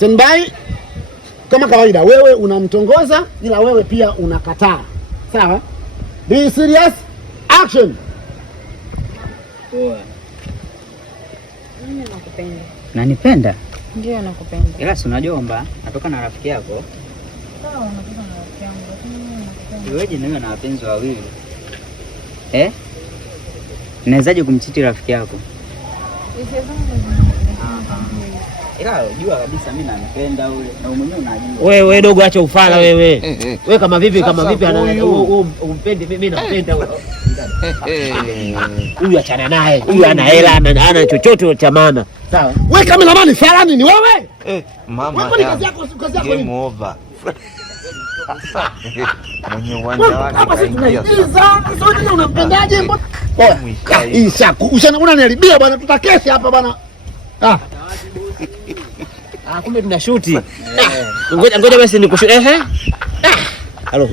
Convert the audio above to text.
Stand by. Kama kawaida wewe unamtongoza ila wewe pia unakataa. Sawa? Be serious. Action. Poa. Mimi nakupenda. Unanipenda? Ndio nakupenda. Ila si unajua kwamba natoka na rafiki yako. Sawa, unatoka na rafiki yangu. Mimi nakupenda. Iweje niwe na wapenzi wawili? Nawezaje kumchiti rafiki yako? Ila jua kabisa mimi nampenda yule na mwenyewe unajua. Wewe dogo acha ufala wewe. Wewe kama vipi umpendi mimi nampenda wewe. Huyu achana naye. Huyu ana hela ana chochote cha maana. Sawa. Wewe kameramani fala nini wewe? Mama. Wewe kazi yako game nini? over. Mwenye uwanja wake kaingia. Sasa unampendaje mbona? Hii shaku unaniharibia bwana, tutakesha hapa bwana. Kumbe tunashuti. Ngoja basi nikushuti. Halo.